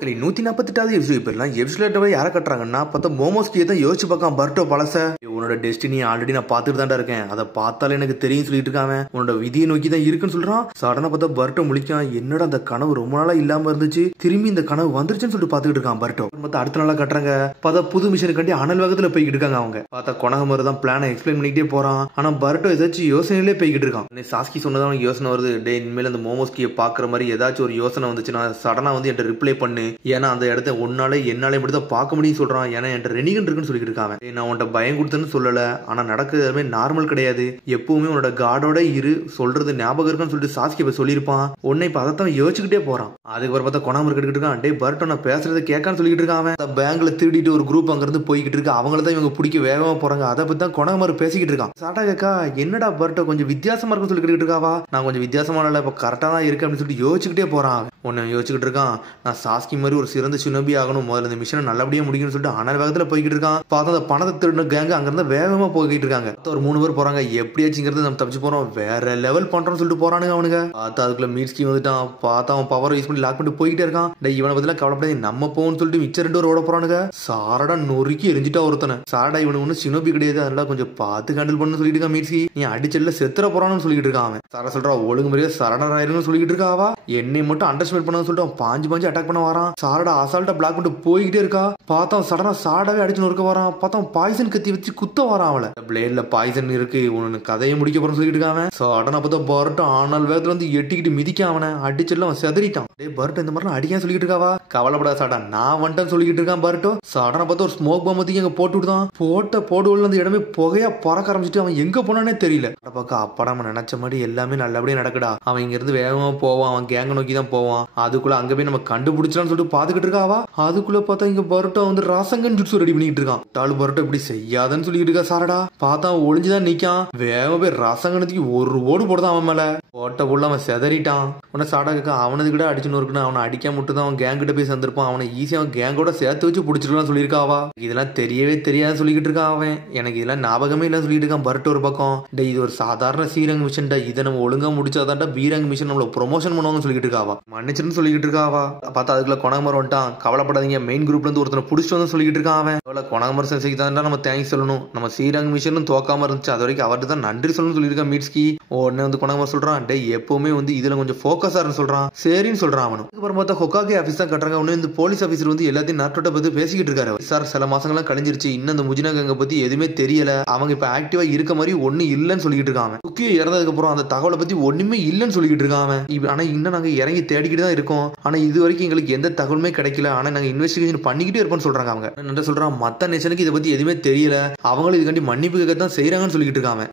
மக்களே 148வது எபிசோட் பேர்லாம் எபிசோட யாரை கட்டுறாங்கன்னா பார்த்தா மோமோஸ்கியை தான் யோசிச்சு பார்க்காம பர்ட்டோ பழச உன்னோட டெஸ்டினி ஆல்ரெடி நான் பார்த்துட்டு தான்டா இருக்கேன், அதை பார்த்தாலே எனக்கு தெரியும் சொல்லிட்டு இருக்காங்க. உன்னோட விதியை நோக்கி தான் இருக்குன்னு சொல்றான். சடனா பார்த்தா பர்ட்டோ முழிக்கான். என்னடா அந்த கனவு ரொம்ப நாளா இல்லாம இருந்துச்சு, திரும்பி இந்த கனவு வந்துருச்சுன்னு சொல்லிட்டு பாத்துக்கிட்டு இருக்கான் பர்ட்டோ. பார்த்தா அடுத்த நாளா கட்டுறாங்க. பார்த்தா புது மிஷன் கண்டி அனல் வேகத்துல போய்கிட்டு இருக்காங்க. அவங்க பார்த்தா கொனகமரு தான் பிளானை எக்ஸ்பிளைன் பண்ணிக்கிட்டே போறான். ஆனா பர்ட்டோ ஏதாச்சும் யோசனையிலே போய்கிட்டு இருக்கான். சாஸ்கி சொன்னதான் யோசனை வருது, டே இனிமேல் அந்த மோமோஸ்கியை பாக்குற மாதிரி ஏதாச்சும் ஒரு யோசனை வந்துச்சுன்னா சடனா வந்து என்கிட்ட ரிப்ளை பண்ணு, ஏன்னா அந்த இடத்த ஒன்னாலே என்னாலே மட்டும் தான் பார்க்க முடியும் சொல்றான். ஏன்னா என்கிட்ட ரெனிகன் இருக்குன்னு சொல்லிட்டு இருக்காங்க. நான் உன்கிட்ட பயம் கொடுத்தேன்னு சொல்லல, ஆனா நடக்குது நார்மல் கிடையாது, எப்பவுமே உன்னோட காடோட இரு, சொல்றது ஞாபகம் இருக்குன்னு சொல்லிட்டு சாஸ்கி இப்ப சொல்லியிருப்பான். உன்னை இப்ப அதைத்தான் யோசிச்சுக்கிட்டே போறான். அதுக்கு பார்த்தா கொனாமர் கேட்டுக்கிட்டு இருக்கான். டே பர்ட்டோ நான் பேசுறதை கேட்கான்னு சொல்லிட்டு இருக்கான். பேங்க்ல திருடிட்டு ஒரு குரூப் அங்க இருந்து போய்கிட்டு இருக்கு, அவங்கள தான் இவங்க பிடிக்க வேகமா போறாங்க. அதை பத்தி தான் கொனாமர் பேசிக்கிட்டு இருக்கான். சாட்டா கேக்கா என்னடா பர்ட்டோ கொஞ்சம் வித்தியாசமா இருக்குன்னு சொல்லிட்டு இருக்காவா. நான் கொஞ்சம் வித்தியாசமான இப்ப கரெக்டா தான் இருக்கு அப்படின்னு சொல்லிட்டு யோசிச்சுக்கிட்டே போறான். உன்னை யோசிச்சுக்கிட்டு இருக்கான். நான் சாஸ்கி மாதிரி ஒரு சிறந்த சுனபி ஆகணும், முதல்ல இந்த மிஷனை நல்லபடியா முடிக்கணும்னு சொல்லிட்டு அனல் வேகத்துல போய்கிட்டு இருக்கான். பார்த்தா அந்த பணத்தை திருடின கேங்க அங்க இருந்து வேகமா போய்கிட்டு இருக்காங்க. ஒரு 3 பேர் போறாங்க. எப்படியாச்சுங்கிறது நம்ம தப்பிச்சு போறோம், வேற லெவல் பண்றோம்னு சொல்லிட்டு போறானுங்க அவனுங்க. பார்த்தா அதுக்குள்ள மீட்ஸ்கி வந்துட்டான். பார்த்தா அவன் பவர் யூஸ் பண்ணி லாக் பண்ணிட்டு போய்கிட்டே இருக்கான். இவனை பத்தில கவலைப்படாது, நம்ம போவோம்னு சொல்லிட்டு மிச்ச 2 பேர் ஓட போறானுங்க. சாரடா நொறுக்கி எரிஞ்சிட்டா ஒருத்தனை. சாரடா இவனுக்கு ஒன்னும் சினோபி கிடையாது, அதெல்லாம் கொஞ்சம் பார்த்து ஹேண்டில் பண்ணு சொல்லிட்டு இருக்கான் மீட்ஸ்கி. நீ அடிச்சல்ல செத்துற போறான்னு சொல்லிட்டு இருக்கான் அவன். சாரா சொல்றா ஒழுங்கு முறையா சரண்டர் ஆயிருன்னு சொல்லிட்டு இருக்காவா. என்னை மட்டும் அண்டர்ஸ்டாண்ட் பண்ண சொல்லிட்டு அவன் பாஞ்சு அட்டாக் பண்ண வரான். சாரடா அசால்ட்டா பிளாக் பண்ணிட்டு போய்கிட்டே இருக்கா. பார்த்தா சடனா சாடாவே அடிச்சு நொறுக்க வரான். பார்த்தா பாய்சன் கத்தி வச்சு குத்த வரான். அவளை பிளேட்ல பாய்சன் இருக்கு, உனக்கு கதையை முடிக்க போறேன்னு சொல்லிட்டு இருக்காங்க. சடனா பார்த்தா பர்ட்டோ ஆனால் வேகத்துல வந்து எட்டிக்கிட்டு மிதிக்க அவனை அடிச்சல அவன் செதறிட்டான். டே பர்ட்டோ இந்த மாதிரி அடிக்கான்னு சொல்லிட்டு இருக்காவா. கவலைப்படாத சாடா நான் வந்துட்டேன்னு சொல்லிட்டு இருக்கான் பர்ட்டோ. சடனா பார்த்தா ஒரு ஸ்மோக் பாம் வந்து அங்க போட்டு விடுதான். போடு அந்த இடமே புகையா பறக்க ஆரம்பிச்சுட்டு அவன் எங்க போனானே தெரியல. பக்கம் அப்படா நம்ம நினைச்ச மாதிரி எல்லாமே நல்லபடியா நடக்குடா. அவன் இங்க இருந்து வேகமா போவான், அவன் கேங்க நோக்கி தான் போவான். அதுக்குள்ள அங்க போய் நம்ம கண்டுபிடிச்சான்னு சொல்லிட்டு பாத்துக்கிட்டு இருக்காவா. அதுக்குள்ள பார்த்தா இங்க பர்ட்டோ வந்து ராசங்கன் ஜுட்சு ரெடி பண்ணிட்டு இருக்கான். தாலு பர்ட்டோ இப்படி செய்யாதன்னு சொல்லிட்டு இருக்கா சாரடா. பார்த்தா ஒளிஞ்சுதான் நிக்கான். வேகமா போய் ராசங்கனத்துக்கு ஒரு ஓடு போடுதான் அவன் மேல. ஓட்ட போடல அவன் செதறிட்டான். உடனே சாடா கேட்க அவனது கூட அடிச்சுன்னு இருக்குன்னு அவனை அடிக்காம மட்டும் அவன் கேங் கிட்ட போய் சேர்ந்திருப்பான். அவனை ஈஸியா அவன் கேங்கோட சேர்த்து வச்சு பிடிச்சிருக்கலாம் சொல்லியிருக்காவா. இதெல்லாம் தெரியவே தெரியாது சொல்லிக்கிட்டு இருக்கான் அவன். எனக்கு இதெல்லாம் ஞாபகமே இல்ல சொல்லிட்டு இருக்கான் பர்ட்டோ ஒரு பக்கம். டே இது ஒரு சாதாரண சீரங் மிஷன், இதை நம்ம ஒழுங்கா முடிச்சாதான்டா பீரங் மிஷன் நம்மள ப்ரொமோஷன் பண்ணுவாங்கன்னு சொல்லிட்டு இருக்காவா. மன்னிச்சுன்னு சொல்லிட்டு இருக்காவா. பார்த்தா அதுக்குள்ள கொனகமர் வந்துட்டான். கவலைப்படாதீங்க மெயின் குரூப்ல இருந்து ஒருத்தனை புடிச்சிட்டு வந்து சொல்லிட்டு இருக்கான் அவன். கொனகமர் சென்சைக்கு தான் நம்ம தேங்க்ஸ் சொல்லணும், நம்ம சீரங் மிஷனும் தோக்காம இருந்துச்சு, அது வரைக்கும் அவர்கிட்ட தான் நன்றி சொல்லணும்னு சொல்லியிருக்கான் மீட்ஸ்கி. உடனே வந்து கொனகமர் சொல்றான், டே எப்பவுமே வந்து இதுல கொஞ்சம் போக்கஸா சொல்றான். சரின்னு சொல்றான் அவனும். அப்புறம் பார்த்தா ஹொக்காகே ஆபீஸ் தான் கட்டுறாங்க. ஒன்னு இந்த போலீஸ் ஆபீசர் வந்து எல்லாத்தையும் நாட்டோட பத்தி பேசிக்கிட்டு இருக்காரு. சார் சில மாசங்கள்லாம் கழிஞ்சிருச்சு, இன்னும் அந்த முஜினா கேங்க பத்தி எதுவுமே தெரியல, அவங்க இப்ப ஆக்டிவா இருக்க மாதிரி ஒண்ணு இல்லன்னு சொல்லிட்டு இருக்காங்க. துக்கியோ இறந்ததுக்கு அப்புறம் அந்த தகவலை பத்தி ஒண்ணுமே இல்லன்னு சொல்லிட்டு இருக்காங்க. ஆனா இன்னும் நாங்க இறங்கி தேடிக்கிட்டு தான் இருக்கோம், ஆனா இது வரைக்கும் எங்களுக்கு எந்த தகவலுமே கிடைக்கல, ஆனா நாங்க இன்வெஸ்டிகேஷன் பண்ணிக்கிட்டே இருப்போம்னு சொல்றாங்க. அவங்க என்ன சொல்றாங்க, மத்த நேஷனுக்கு இதை பத்தி எதுவுமே தெரியல, அவங்களும் இதுக்காண்டி மன்னிப்பு கேட்க தான் செய்யறாங்கன்னு சொல்லிட்டு இருக்காங்க.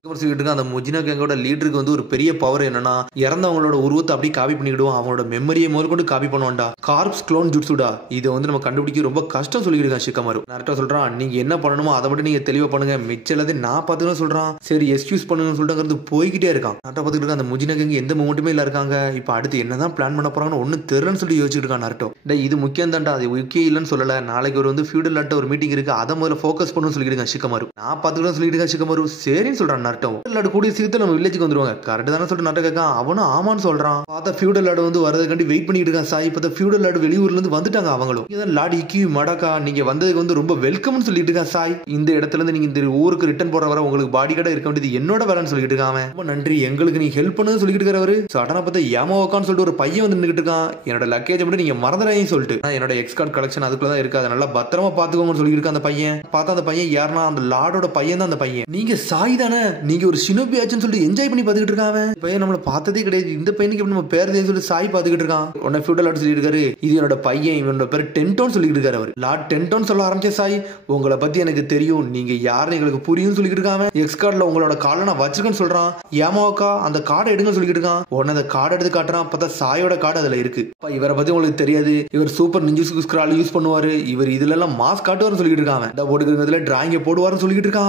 அந்த முஜினா கேங்கோட லீடருக்கு வந்து ஒரு பெரிய பவர் என்னன்னா, இறந்தவங்களோட உருவத்தை அப்படியே காப்பி பண்ணிக்கிடுவோம், அவங்களோட மெமரியை முதல் கொண்டு காப்பி பண்ணுவான்டா. கார்ப்ஸ் க்ளோன் ஜுட்சுடா, இதை வந்து நம்ம கண்டுபிடிக்க ரொம்ப கஷ்டம் சொல்லிட்டு இருக்கான் ஷிகமாரு. கரெக்டா சொல்றான், நீங்க என்ன பண்ணணுமோ அதை மட்டும் நீங்க தெளிவா பண்ணுங்க, மிச்சலதை நான் பார்த்துன்னு சொல்றான். சரி எக்ஸ்கியூஸ் பண்ணுங்கன்னு சொல்லிட்டு போய்கிட்டே இருக்கான். நரட்டோ பார்த்துட்டு இருக்க அந்த முஜினா கேங்க எந்த மூமெண்ட்டுமே இல்ல இருக்காங்க. இப்ப அடுத்து என்னதான் பிளான் பண்ண போறாங்கன்னு ஒண்ணு தெரியலன்னு சொல்லி யோசிச்சுட்டு இருக்கான் நரட்டோ. இது முக்கியம் தான்டா, அது முக்கியம் இல்லன்னு சொல்லல, நாளைக்கு ஒரு வந்து ஃபியூடல் லாட்ட ஒரு மீட்டிங் இருக்கு, அதை முதல்ல ஃபோக்கஸ் பண்ணணும்னு சொல்லிட்டு இருக்கான் ஷிகமாரு. நான் பார்த்துட்டு சொல்லிட்டு இருக்கேன் ஷிகமாரு. சரின்னு சொல்றான் நரட்டோ. லாட் கூடிய சீக்கிரத்துல நம்ம வில்லேஜுக்கு வந்துருவாங்க கரெக்ட் தானே சொல்லிட்டு நரட்டோ கேட்கான். அவனும் ஆமான்னு சொல்றான். பார்த்தா ஃபியூடல் லாட் வந்து வரதுக்காண்டி வெயிட் பண்ணிட்டு இருக்கான் சாய். இப்ப ஃபியூடல் லாட் வெளியூர்ல இருந்து வந்துட்டாங்க அவங்களும். இதான் லாட் இக்கி மடக்கா, நீங்க வந்ததுக்கு வந்து ரொம்ப வெல்கம்னு சொல்லிட்டு இருக்கான் சாய். இந்த இடத்துல இருந்து நீங்க இந்த ஊருக்கு ரிட்டர்ன் போற வர உங்களுக்கு பாடி கார்டா இருக்க வேண்டியது என்னோட வேலைன்னு சொல்லிட்டு இருக்கான். ரொம்ப நன்றி, எங்களுக்கு நீ ஹெல்ப் பண்ணு சொல்லிட்டு இருக்காரு. சடனா பார்த்தா யாமாவோக்கான்னு சொல்லிட்டு ஒரு பையன் வந்து நின்னுட்டு இருக்கான். என்னோட லக்கேஜ் மட்டும் நீங்க மறந்துடாதீங்கன்னு சொல்லிட்டு, என்னோட எக்ஸ் கார்டு கலெக்ஷன் அதுக்குள்ளதான் இருக்கு, அதை நல்லா பத்திரமா பாத்துக்கோங்கன்னு சொல்லிட்டு இருக்கான் அந்த பையன். பார்த்தா அந்த பையன் யாருன்னா அந்த லார்டோட பையன் தான் அந்த பையன். நீங்க சாய் தானே, நீங்க ஒரு ஷினோபி ஆச்சுன்னு சொல்லிட்டு என்ஜாய் பண்ணி பாத்துக்கிட்டு இருக்காங்க. பையன் நம்மள பார்த்ததே கிடையாது, இந்த பையனுக்கு எப்படி நம்ம பேர் சொல்லி சாய் பாத்துக்கிட்டு இருக்கான். உடனே ஃபியூடல் லார்ட் சொல்லிட்டு இருக்காரு, இது என்னோட பையன், இவனோட பேர் டென்டோன் சொல்லிட்டு இருக்காரு. அவர் லார்ட் டென்டோன் சொல்ல ஆரம்பிச்ச சாய், உங்களை பத்தி எனக்கு தெரியும், நீங்க யாருன்னு எங்களுக்கு புரியும் சொல்லிட்டு இருக்காங்க. எக்ஸ் கார்டுல உங்களோட கார்டை நான் வச்சிருக்கேன்னு சொல்றான். யாமாவோக்கா அந்த கார்டை எடுங்க சொல்லிட்டு இருக்கான். உடனே அந்த கார்டை எடுத்து காட்டுறான். பார்த்தா சாயோட கார்டு அதுல இருக்கு. இவரை பத்தி உங்களுக்கு தெரியாது, இவர் சூப்பர் நிஞ்சுஸ்கு ஸ்கிரால் யூஸ் பண்ணுவாரு, இவர் இதுல எல்லாம் மாஸ் காட்டுவாரு சொல்லிட்டு இருக்காங்க. போட்டுக்கிறதுல டிராயிங் போடுவாருன்னு சொல்லிட்டு இருக்கான்.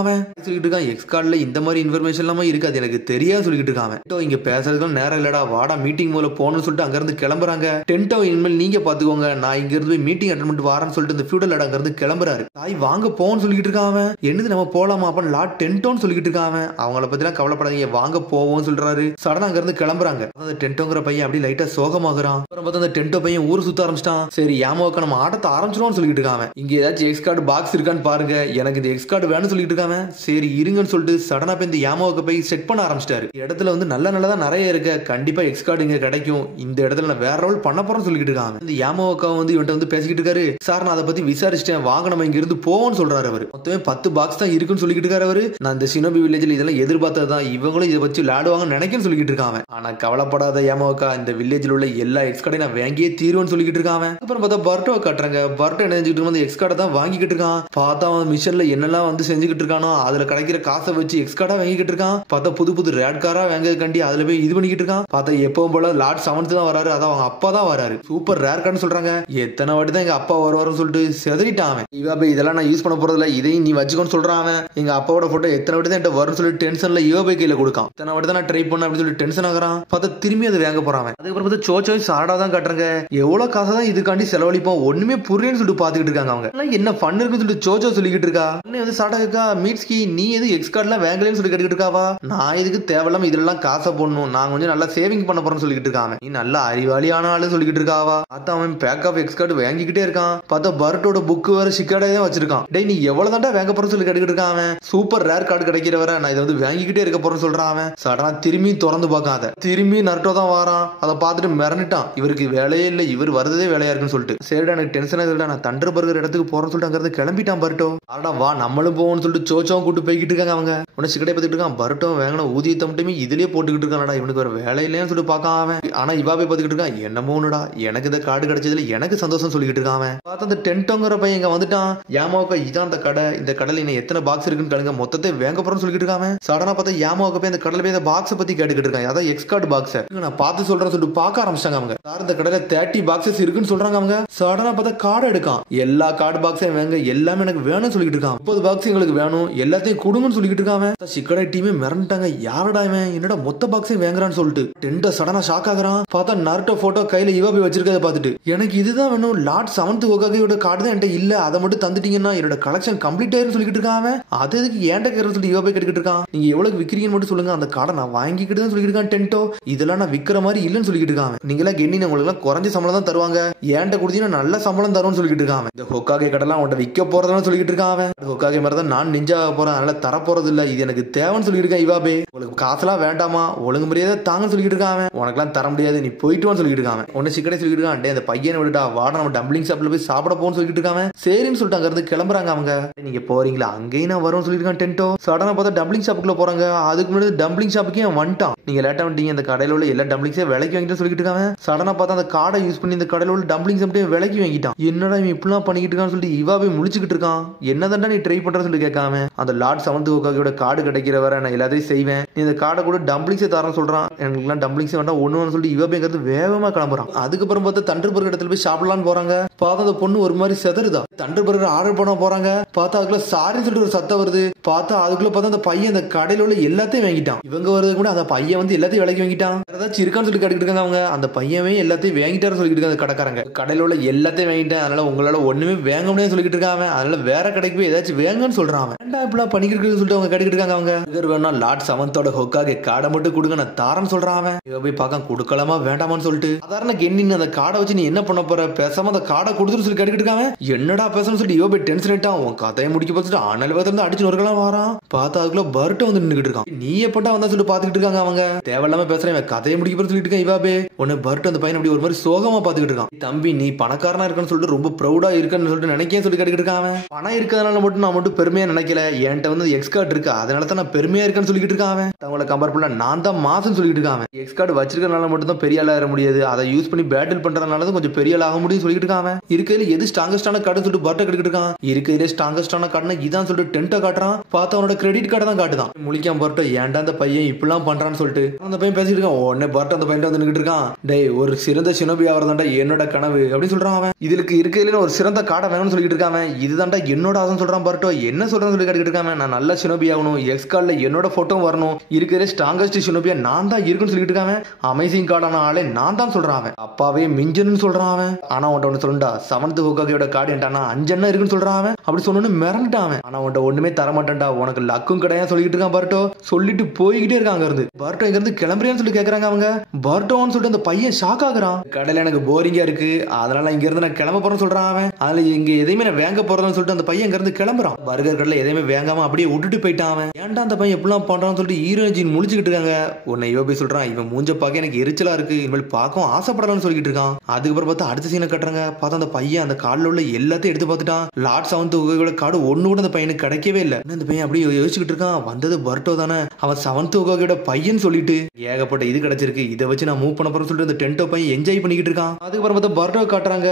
சொல்லிட்டு இருக்கான் எக்ஸ் கார்டுல இந்த மாதிரி இன்ஃபர்மேஷன் எல்லாமே இருக்காது, எனக்கு தெரியாது சொல்லிட்டு இருக்காங்க. இங்க பேசுறதுக்கு நேரம் இல்லடா, வாடா மீட்டிங் மூலம் போகணும்னு சொல்லிட்டு அங்க இருந்து கிளம்புறாங்க. டென்டோ இனிமேல் நீங்க பாத்துக்கோங்க, நான் இங்க இருந்து போய் மீட்டிங் அட்டெண்ட் பண்ணிட்டு வரேன்னு சொல்லிட்டு இந்த ஃபியூடல் லார்ட் அங்க இருந்து கிளம்புறாரு. தாய் வாங்க போன்னு சொல்லிட்டு இருக்காங்க. என்னது நம்ம போலாமா அப்ப லார்ட் டென்டோன்னு சொல்லிட்டு இருக்காங்க. அவங்கள பத்தி கவலைப்படாதீங்க வாங்க போவோம் சொல்றாரு. சடனா அங்க இருந்து கிளம்புறாங்க. அந்த டென்டோங்கிற பையன் அப்படி லைட்டா சோகமாகறான். அப்புறம் பார்த்தா அந்த டென்டோ பையன் ஊர் சுத்த ஆரம்பிச்சிட்டான். சரி யாமோக்கா நம்ம ஆட்டத்தை ஆரம்பிச்சிருவோம்னு சொல்லிட்டு இருக்காங்க. இங்க ஏதாச்சும் எக்ஸ் கார்டு பாக்ஸ் இருக்கான்னு பாருங்க, எனக்கு இந்த எக்ஸ் கார்டு வேணும்னு சொல்லிட்டு இருக்காங்க. சரி இருங்கன்னு சொல்லிட்டு சடனா போய் இந்த யாமோக்க போய் செட் பண்ண ஆரம்பிச்சிட்டாரு. இடத்துல வந்து நல்ல நல்லதா நிறைய இருக்கு, கண்டிப்பா எக்ஸ் கார்டு இங்க கிடைக்கும், இந்த இடத்துல நான் வேற லெவல் பண்ண போறேன்னு சொல்லிட்டு இருக்காங்க. இந்த யாமோக்கா வந்து இவன்ட்ட வந்து பேசிக்கிட்டு இருக்காரு. சார் நான் அதை பத்தி விசாரிச்சிட்டேன், வாங்க நம்ம இங்க இருந்து போவோம்னு சொல்றாரு அவரு. மொத்தமே 10 பாக்ஸ் தான் இருக்குன்னு சொல்லிட்டு இருக்காரு அவரு. நான் இந்த ஷினோபி வில்லேஜ்ல இதெல்லாம் எதிர்பார்த்ததுதான், இவங்களும் இதை வச்சு விளையாடுவாங்க நினைக்கன்னு சொல்லிட்டு இருக்காங்க. ஆனா கவலைப்படாத யாமோக்கா, இந்த வில்லேஜ்ல உள்ள எல்லா எக்ஸ் கார்டையும் நான் வாங்கியே தீருவேன்னு சொல்லிட்டு இருக்காங்க. அப்புறம் பார்த்தா பர்ட்டோ காட்டுறாங்க. பர்ட்டோ என்ன செஞ்சுட்டு வந்து எக்ஸ் கார்டை தான் வாங்கிக்கிட்டு இருக்கான். பார்த்தா அவன் மிஷன்ல என்னெல்லாம் வந்து செஞ்சுக்கிட்டு இருக்கானோ அதுல கிடைக்கிற காசை வச்சு எக்ஸ் கார்டா வாங்கிக்கிட்டு இருக்கான். பார்த்தா புது புது ரேட் காரா வாங்கக்காண்டி அதுல போய் இது பண்ணிக்கிட்டு இருக்கான். பார்த்தா எப்பவும் போல லார்ட் 7 தான் வராரு, அதான் அவங்க அப்பா தான் வராரு. சூப்பர் ரேர் கார்டுன்னு சொல்றாங்க. எத்தனை வாட்டி தான் எங்க அப்பா வருவாருன்னு சொல்லிட்டு செதறிட்டான் அவன். இவாபே இதெல்லாம் நான் யூஸ் பண்ண போறதில்ல, இதையும் நீ வச்சுக்கோன்னு சொல்றான் அவன். எங்க அப்பாவோட போட்டோ எத்தனை வாட்டி தான் என்கிட்ட வரும்னு சொல்லி டென்ஷன்ல இவாபே கையில கொடுக்கான். எத்தனை வாட்டி தான் நான் ட்ரை பண்ண அப்படின்னு சொல்லி டென்ஷன் ஆகுறான். பார்த்தா திரும்பி அதை வாங்க போறான். அதுக்கப்புறம் பார்த்தா சோச்சோய் சாடா தான் காட்டுறாங்க. எவ்வளவு காசை தான் இதுக்காண்டி செலவழிப்போம் ஒண்ணுமே புரியன்னு சொல்லிட்டு பாத்துக்கிட்டு இருக்காங்க அவங்க. என்ன ஃபன் இருக்குன்னு சொல்லிட்டு சோச்சோ சொல்லிக்கிட்டு இருக்கா. வந்து சாடாக்கா மீட்ஸ்கி நீ எது எக்ஸ் கார்டுலாம் வாங்கலன்னு சொல்லி கேட்டுக்கிட்டு இருக்காவா. நான் இதுக்கு தேவையில்லாம இதெல்லாம் காசை போடணும், நான் கொஞ்சம் நல்லா சேவிங் பண்ண போறேன்னு சொல்லிட்டு இருக்காங்க. நீ நல்லா அறிவாளியான ஆளு சொல்லிட்டு இருக்காவா. பார்த்தா அவன் பேக் ஆஃப் எக்ஸ் கார்டு வாங்கிக்கிட்டே இருக்கான். பார்த்தா பர்ட்டோட புக் வேற சிக்காடே தான் வச்சிருக்கான். டேய் நீ எவ்வளவு தாண்டா வாங்க போறன்னு சொல்லி கேட்டுக்கிட்டு இருக்கான். சூப்பர் ரேர் கார்டு கிடைக்கிற வர நான் இதை வந்து வாங்கிக்கிட்டே இருக்க போறேன்னு சொல்றான் அவன். சடனா திரும்பி திறந்து பார்க்காத, திரும்பி நர்ட்டோ தான் வாரான். அதை பார்த்துட்டு மிரண்டுட்டான். இவருக்கு வேலையே இல்லை, இவர் வரதே வேலையா இருக்குன்னு சொல்லிட்டு. சரிடா எனக்கு டென்ஷன் ஆகுதுடா, நான் தண்டர் பர்கர் இடத்துக்கு போறேன்னு சொல்லிட்டு அங்க இருந்து கிளம்பிட்டான் பர்ட்டோ. ஆடா வா நம்மளும் போவோம்னு சொல்லிட்டு சோச்சோவும் கூட்டு போய்கிட்டு இருக்காங்க அவங்க. உடனே சிக்கடை பார்த்துட்டு இருக்கான். பர்ட்டோ வாங்கின ஊதியத்தை மட்டுமே இதுலயே போட்டுக்கிட்டு இருக்கானடா, இவனுக்கு ஒரு வேலை இல்லையான்னு சொல்லிட்டு பார்க்காம அவன். ஆனா இவாபே பார்த்துக்கிட்டு இருக்கான். என்னமோனுடா எனக்கு இந்த கார்டு கிடைச்சதுல எனக்கு சந்தோஷம் சொல்லிக்கிட்டு இருக்கான் அவன். பார்த்தா அந்த டென்டோங்கிற பையன் இங்க வந்துட்டான். யாமாவுக்கா இதான் அந்த கடை, இந்த கடல இன்னும் எத்தனை பாக்ஸ் இருக்குன்னு கேளுங்க, மொத்தத்தை வாங்க போறேன்னு சொல்லிட்டு இருக்கான். சடனா பார்த்தா யாமாவுக்கு போய் இந்த கடல போய் இந்த பாக்ஸை பத்தி கேட்டுக்கிட்டு இருக்காங்க. அதான் எக்ஸ் கார்டு பாக்ஸ் நான் பார்த்து சொல்றேன்னு சொல்லிட்டு பார்க்க ஆரம்பிச்சாங்க அவங்க. சார் இந்த கடையில 30 பாக்ஸஸ் இருக்குன்னு சொல்றாங்க அவங்க. சடனா பார்த்தா கார்டு எடுக்கான். எல்லா கார்டு பாக்ஸையும் வாங்க, எல்லாமே எனக்கு வேணும்னு சொல்லிட்டு இருக்கான். 30 பாக்ஸ் எங்களுக்கு வேணும், எல்லாத்தையும் கொடுங்கன்னு சொல்லிட்டு இருக்கான். சிக்கடை டீமே மிரண்டாங்க. யாரடா இவன் என்னடா மொத்த பாக்ஸையும் வாங்குறான்னு சொல்லிட்டு டென்டோ சடனா ஷாக் ஆகுறான். பார்த்தா நருட்டோ போட்டோ கையில இவாபே வச்சிருக்கதை பார்த்துட்டு எனக்கு இதுதான் வேணும், லார்ட் 7th ஹோகாகேயோட கார்டு தான் என்கிட்ட இல்ல, அதை மட்டும் தந்துட்டீங்கன்னா என்னோட கலெக்ஷன் கம்ப்ளீட் ஆயிரும் சொல்லிட்டு இருக்கான். அது எதுக்கு ஏன்ட்ட கேட்கறன்னு சொல்லிட்டு இவாபே கேட்டுக்கிட்டு இருக்கான். நீங்க எவ்வளவு விக்கிறீங்கன்னு மட்டும் சொல்லுங்க, அந்த கார்டை நான் வாங்கிக்கிட்டு தான் சொல்லிட்டு இருக்கான் டென்டோ. இதெல்லாம் நான் விக்கிற மாதிரி இல்லன்னு சொல்லிட்டு இருக்கான். நீங்களா கென்னி உங்களுக்கு எல்லாம் குறைஞ்ச சம்பளம் தான் தருவாங்க, ஏன்ட்ட கொடுத்தீங்கன்னா நல்ல சம்பளம் தரும்னு சொல்லிட்டு இருக்கான். இந்த ஹோகாகே கடலாம் அவன்கிட்ட விற்க போறதுன்னு சொல்லிட்டு இருக்கான். ஹோகாகே மாதிரி தான் நான் நிஞ்சா போறேன், அதனால தர போறது இல்ல, இது எனக்கு தேவைன்னு சொல்லிட்டு இருக்கான் இவாபே. உங்களுக்கு காசுலாம் வேண்டாமா, ஒழுங்கு முறையாத தாங்கன்னு சொல்லிட்டு இருக்கான். உனக்கெல்லாம் தர முடியாது, நீ போயிட்டு சொல்லிட்டு இருக்கான். உன்ன சிக்கடை சொல்லிட்டு இருக்கான். அந்த பையனை விட்டுட்டா வாட நம்ம டம்பிளிங் ஷாப்ல போய் சாப்பிட போன்னு சொல்லிட்டு இருக்காங்க. சரின்னு சொல்லிட்டு அங்க இருந்து கிளம்புறாங்க அவங்க. நீங்க போறீங்களா, அங்கேயும் நான் வரும்னு சொல்லிட்டு இருக்கான் டென்டோ. சடனா பார்த்தா டம்பிளிங் ஷாப்புக்குள்ள போறாங்க. அதுக்கு முன்னாடி டம்பிளிங் ஷாப்புக்கே வந்துட்டான். நீங்க லேட்டா வந்துட்டீங்க, இந்த கடையில உள்ள எல்லா டம்பிளிங்ஸே விலைக்கு வாங்கிட்டு சொல்லிட்டு இருக்காங்க. சடனா பார்த்தா அந்த கார்டை யூஸ் பண்ணி இந்த கடையில உள்ள டம்பிளிங்ஸ் அப்படியே விலைக்கு வாங்கிட்டான். என்னடா இவன் இப்படிலாம் பண்ணிக்கிட்டு இருக்கான்னு சொல்லிட்டு இவாபே முழிச்சுக்கிட்டு இருக்கான். என்னதான்டா நீ ட்ரை பண்றன்னு சொல்லி கேட்காம அந்த லார்ட் 7th ஹோகாகேயோட கார்டு கிடைக்கிற வர நான் எல்லாத்தையும் செய்வேன், நீ இந்த கார்டை கூட டம்பிளிங்ஸே தரேன்னு சொல்றான். எனக்கு டம்பிளிங்ஸ் வேண்டாம் ஒண்ணுன்னு சொல்லிட்டு இவாபேங்கிறது வேகமா கிளம்புறான். அதுக்கப்புறம் பார்த்தா தண்டர் பர்கர் இடத்துல போய் சாப்பிடலான்னு போறாங்க. பார்த்தா அந்த பொண்ணு ஒரு மாதிரி செதறுதா. தண்டர் பர்கர் ஆர்டர் பண்ண போறாங்க. பார்த்தா அதுக்குள்ள சாரின்னு சொல்லிட்டு ஒரு சத்தம் வருது. பார்த்தா அதுக்குள்ள பார்த்தா அந்த பையன் அந்த கடையில உள்ள எல்லாத்தையும் வாங்கிட்டான். இவங்க வரது கூட அந்த பையன் வந்து எல்லாத்தையும் விலைக்கு வாங்கிட்டான். ஏதாச்சும் இருக்கான்னு சொல்லி கேட்டுக்கிட்டு இருக்காங்க அவங்க. அந்த பையனே எல்லாத்தையும் வாங்கிட்டாரு சொல்லிட்டு இருக்காங்க கடைக்காரங்க. கடையில உள்ள எல்லாத்தையும் வாங்கிட்டேன், அதனால உங்களால ஒண்ணுமே வாங்க முடியாது சொல்லிட்டு இருக்காங்க. அதனால வேற கடைக்கு போய் ஏதாச்சும் வேங்கன்னு சொல்றான். வேண்டாம் இப்பெல்லாம் பண்ணிக்கிட்டு சொல்லிட்டு அவங்க கேட்டுக்கிட்டு இருக்காங்க அவங்க. வேணா லார்ட் 7th ஹோகாகே கார்டை மட்டும் கொடுங்க நான் தாரன்னு சொல்றான். இவ போய் பார்க்க கொடுக்கலாமா வேண்டாமான்னு சொல்லிட்டு சாதாரண கென்னின் அந்த கார்டை வச்சு நீ என்ன பண்ண போற, பேசாம அந்த கார்டை கொடுத்துட்டு சொல்லி கேட்டுக்கிட்டு இருக்காங்க. என்னடா பேசணும்னு சொல்லிட்டு இவ போய் டென்ஷன் ஆயிட்டான். உன் கதையை முடிக்க பார்த்துட்டு அனல் வேதம் அடிச்சு நொறுக்கலாம் வாரான். பார்த்தா அதுக்குள்ள பர்ட்டோ வந்து நின்னுட்டு இருக்கான். நீ எப்பட்டா வந்தா சொல்லிட்டு பாத்துக்கிட்டு இருக்காங்க அவங்க. தேவையில்லாம பேசுறேன், கதையை முடிக்க போற சொல்லிட்டு இருக்கான் இவாபே. உன்னை பர்ட்டோ அந்த பையன் அப்படி ஒரு மாதிரி சோகமா பாத்துக்கிட்டு இருக்கான். தம்பி நீ பணக்காரனா இருக்கன்னு சொல்லிட்டு ரொம்ப ப்ரௌடா இருக்கன்னு சொல்லிட்டு நினைக்கேன்னு சொல்லி கேட்டுக்கிட்டு இருக்கான். பணம் இருக்கிறதுனால மட்டும் நான் மட்டும் பெருமையா நினைக்கல, என்கிட்ட வந்து எக்ஸ் கார்டு இருக்கு, அதனால தான் நான் பெருமையா இருக்கேன்னு சொல்லிட்டு இருக்கான். அவங்கள கம்பேர் பண்ண நான் தான் மாசம் சொல்லிட்டு இருக்கான். எக்ஸ் கார்டு வச்சிருக்கனால மட்டும் தான் பெரிய ஆளா ஏற முடியாது, அதை யூஸ் பண்ணி பேட்டில் பண்றதுனால தான் கொஞ்சம் பெரிய ஆள் ஆக முடியும் சொல்லிட்டு இருக்கான். இருக்கிறதுல எது ஸ்ட்ராங்கஸ்டான கார்டு சொல்லிட்டு பர்ட்டோ கேட்டுக்கிட்டு இருக்கான். இருக்கிறதுல ஸ்ட்ராங்கஸ்டான கார்டுனா இதான் சொல்லிட்டு டென்ட்டோ காட்டுறான். பார்த்தா அவனோட கிரெடிட் கார்டு தான் காட்டுதான். முழிக்காம பர்ட்டோ ஏன்டா அந்த பையன் இப்படிலாம் பண்றான்னு சொல்லிட்டு அந்த பையன் பேசிட்டு இருக்கான். உடனே பர்ட்டோ அந்த பையன் வந்து நின்னுட்டு இருக்கான். டேய் ஒரு சிறந்த ஷினோபி ஆவறதாண்டா என்னோட கனவு அப்படின்னு சொல்றான் அவன். இதுக்கு இருக்கிறதுல ஒரு சிறந்த கார்டை வேணும்னு சொல்லிட்டு இருக்கான். இதுதான்டா என்னோட ஆசைன்னு சொல்றான் பர்ட்டோ. என்ன சொல்றான்னு சொல்லி கேட்டுக்கிட்டு இருக்கான். நான் நல்ல ஷினோபி ஆகணும், எக்ஸ் கார்டுல என்னோட போட்டோ வரணும், இருக்கிற ஸ்ட்ராங்கஸ்ட் ஷினோபியா நான் தான் இருக்குன்னு சொல்லிட்டு இருக்கான். அமேசிங் கார்டான ஆளே நான் தான் சொல்றான். அப்பாவே மிஞ்சன்னு சொல்றான். ஆனா உன்ட்ட ஒண்ணு சொல்லுடா, பார்த்தா 7th ஹோகாகேயோட கார்டு என்டானா 5 எண்ணம் இருக்குன்னு சொல்றான் அவன். அப்படி சொன்னோன்னு மிரண்டுட்டான். ஆனா உன்ட்ட ஒண்ணுமே தர மாட்டேன்டா, உனக்கு லக்கும் கிடையாது சொல்லிட்டு இருக்கான் பர்ட்டோ. சொல்லிட்டு போய்கிட்டே இருக்காங்க இருந்து. பர்ட்டோ இங்க இருந்து கிளம்புறியான்னு சொல்லி கேக்குறாங்க அவங்க. பர்ட்டோன்னு சொல்லிட்டு அந்த பையன் ஷாக் ஆகுறான். கடையில எனக்கு போரிங்கா இருக்கு, அதனால இங்க இருந்து நான் கிளம்ப போறேன்னு சொல்றான் அவன். அதுல இங்க எதையுமே நான் வேங்க போறதுன்னு சொல்லிட்டு அந்த பையன் இங்க இருந்து கிளம்புறான். பர்கர் கடையில எதையுமே வேங்காம அப்படியே விட்டுட்டு போயிட்டான் அவன். ஏன்டா அந்த பையன் எப்படிலாம் பண்றான்னு சொல்லிட்டு ஹீரோயின் முழிச்சுக்கிட்டு இருக்காங்க. உன்னை இவ போய் சொல்றான், இவன் மூஞ்ச பார்க்க எனக்கு எரிச்சலா இருக்கு, இனிமேல் பார்க்கவும் ஆசைப்படலாம்னு சொல்லிட்டு இருக்கான். அதுக்கப்புறம் பார்த்தா அடுத்த சீனை கட்டுறாங்க. பார்த்தா அந்த பையன் அந்த கார்டுல உள்ள எல்லாத்தையும் எடுத்து பார்த்துட்டான். லார்ட் 7th ஹோகாகேயோட கார்டு ஒண்ணு கூட அந்த பையனுக்கு கிடைக்கவே இல்லை. அந்த பையன் அப்படியே யோசிச்சுக்கிட்டு இருக்கான், வந்தது பர்ட்டோ தானே, அவன் 7th ஹோகாகேயோட பையன் சொல்லிட்டு ஏகப்பட்ட இது கிடைச்சிருக்கு, இதை வச்சு நான் மூவ் பண்ண போறேன்னு சொல்லிட்டு அந்த டென்டோ பையன் என்ஜாய் பண்ணிக்கிட்டு இருக்கான். அதுக்கப்புறம் பார்த்தா பர்ட்டோ காட்டுறாங்க.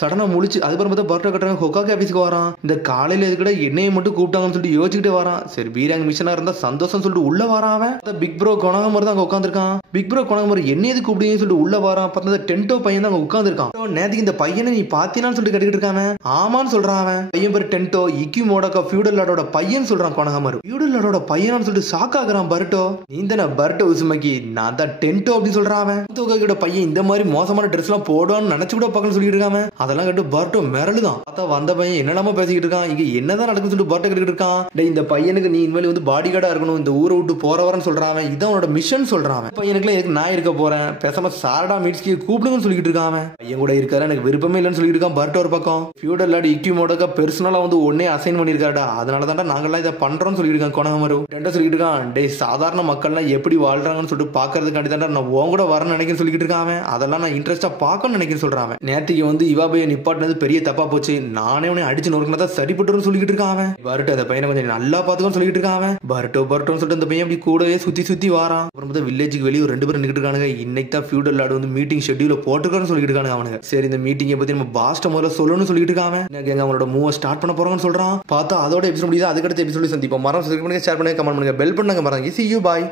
சடனா முழிச்சு அதுக்கப்புறம் பார்த்தா பர்ட்டோ காட்டுறாங்க ஹோகாகே ஆபீஸ்க்கு வரான். இந்த காலையில எதுக்கட என்னைய மட்டும் கூப்பிட்டாங்கன்னு சொல்லிட்டு யோசிச்சுக்கிட்டே வரான். சரி பீராங் மிஷனா இருந்தா சந்தோஷம் சொல்லிட்டு உள்ள வரான் அவன். பிக் ப்ரோ கொனகமர் தான் அங்க உட்காந்துருக்கான். பிக் ப்ரோ கொனகமர் என்ன எது கூப்பிடுன்னு சொல்லிட்டு உள்ள வரான். பார்த்தா டென்டோ பையன் தான் அங்க உட்காந்துருக்கான். நேத்துக்கு இந்த பையனை நீ பாத்தீனான்னு சொல்லிட்டு கேட்டுக்கிட்டு இருக்கான். ஆமான்னு சொல்றான் அவன். பையன் பேர் டென்டோ, இக்கி மோடோகா ஃபியூடல் லார்டோட பையன் சொல்றான் கொனகமர். ஃபியூடல் லார்டோட பையனான்னு சொல்லிட்டு ஷாக் ஆகுறான் பர்ட்டோ. நீ தானே பர்ட்டோ உசுமக்கி, நான் தான் டென்டோ அப்படின்னு சொல்றான் அவன். ஹோகாகேயோட பையன் இந்த மாதிரி மோசமான ட்ரெஸ் எல்லாம் போடுவான்னு நினைச்சு கூட பார்க்கணும்னு சொல்லிட்டு இருக்காம. அதெல்லாம் கேட்டு பர்ட்டோ மிரளுதான். பார்த்தா வந்த பையன் என்னடாம பேசிக்கிட்டு இருக்கான், இங்க என்னதான் நடக்குன்னு சொல்லிட்டு பர்ட்டோ கேட்டுக்கிட்டு இருக்கான். இந்த பையனுக்கு நீ இனிமேல் வந்து பாடி கார்டா இருக்கணும், இந்த ஊரை விட்டு போறவரன்னு சொல்றான். இதான் அவனோட மிஷன் சொல்றான். பையனுக்குலாம் எதுக்கு நான் இருக்க போறேன், பேசாம சாரடா மீட்ஸ்கி கூப்பிடுங்கன்னு சொல்லிட்டு இருக்கான். பையன் கூட இருக்காரு எனக்கு விருப்பமே இல்லைன்னு சொல்லிட்டு இருக்கான் பர்ட்டோ ஒரு பக்கம். ஃபியூடல் லார்ட் இக்கி மோடோகா பெர்சனலா வந்து ஒன்னே அசைன் பண்ணிருக்காடா, அதனால தான் நாங்கெல்லாம் இதை பண்றோம்னு சொல்லிட்டு இருக்கான் கொனகமரு. டென்டோ சொல்லிட்டு இருக்கான், டே சாதாரண மக்கள்லாம் எப்படி வாழ்றாங்கன்னு சொல்லிட்டு பாக்குறதுக்காண்டி தான் நான் உன் கூட வரேன்னு நினைக்கிறேன்னு சொல்லிட்டு இருக்கான். அதெல்லாம் நான் இன்ட்ரெஸ்டா பார்க்கணும்னு நினைக்கிறேன்னு சொல்றான். நேற்றுக்கு வந்து இவாபையை நிப்பாட்டினது பெரிய தப்பா போச்சு, நானே உன்னை அடிச்சு நொறுக்கினதான் சரிப்பட்டுன்னு சொல்லிட்டு இருக்கான். பர்ட்டோ அந்த பையனை கொஞ்சம் நல்லா பாத்துக்கன்னு சொல்லிட்டு இருக்கான். பர்ட்டோன்னு சொல்லிட்டு அந்த பையன் அப்படி கூடவே சுத்தி சுத்தி வாரான். அப்புறம் வில்லேஜுக்கு வெளியே 2 பேரும் நிக்கிட்டு இருக்கானுங்க. இன்னைக்கு தான் ஃபியூடல் லார்ட் வந்து மீட்டிங் ஷெட்யூல போட்டுருக்கான்னு சொல்லிட்டு இருக்காங்க அவனுங்க. சரி இந்த மீட்டிங்கை பத்தி நம்ம பாஸ்ட முதல்ல சொல்லணும்னு சொல்லிட்டு இருக்காங்க. எனக்கு அவனோட மூவ் ஸ்டார்ட் பண்ண போறாங்கன்னு சொல்றான். பார்த்தா அதோட எபிசோட் முடியுது. அதுக்கடுத்த எபிசோட சந்திப்போம். மரம் ஷேர் பண்ணுங்க, கமெண்ட் பண்ணுங்க, பெல் பண்ணுங்க. மரம் see you bye.